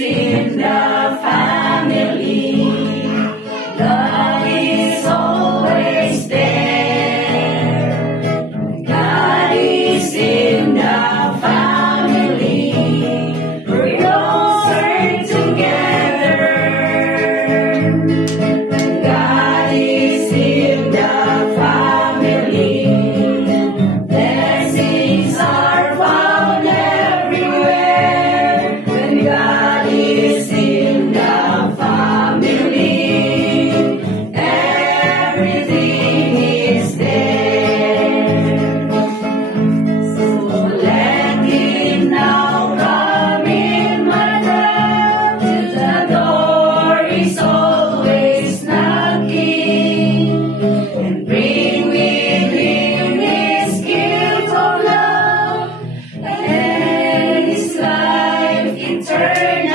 in the family. God is always there. God is in the family. We're closer together. God is in the family. Blessings are found everywhere when God is in the family. Everything is there. So let Him now come in, my friend. The door is always knocking, and bring with Him His gift of love and His life eternal.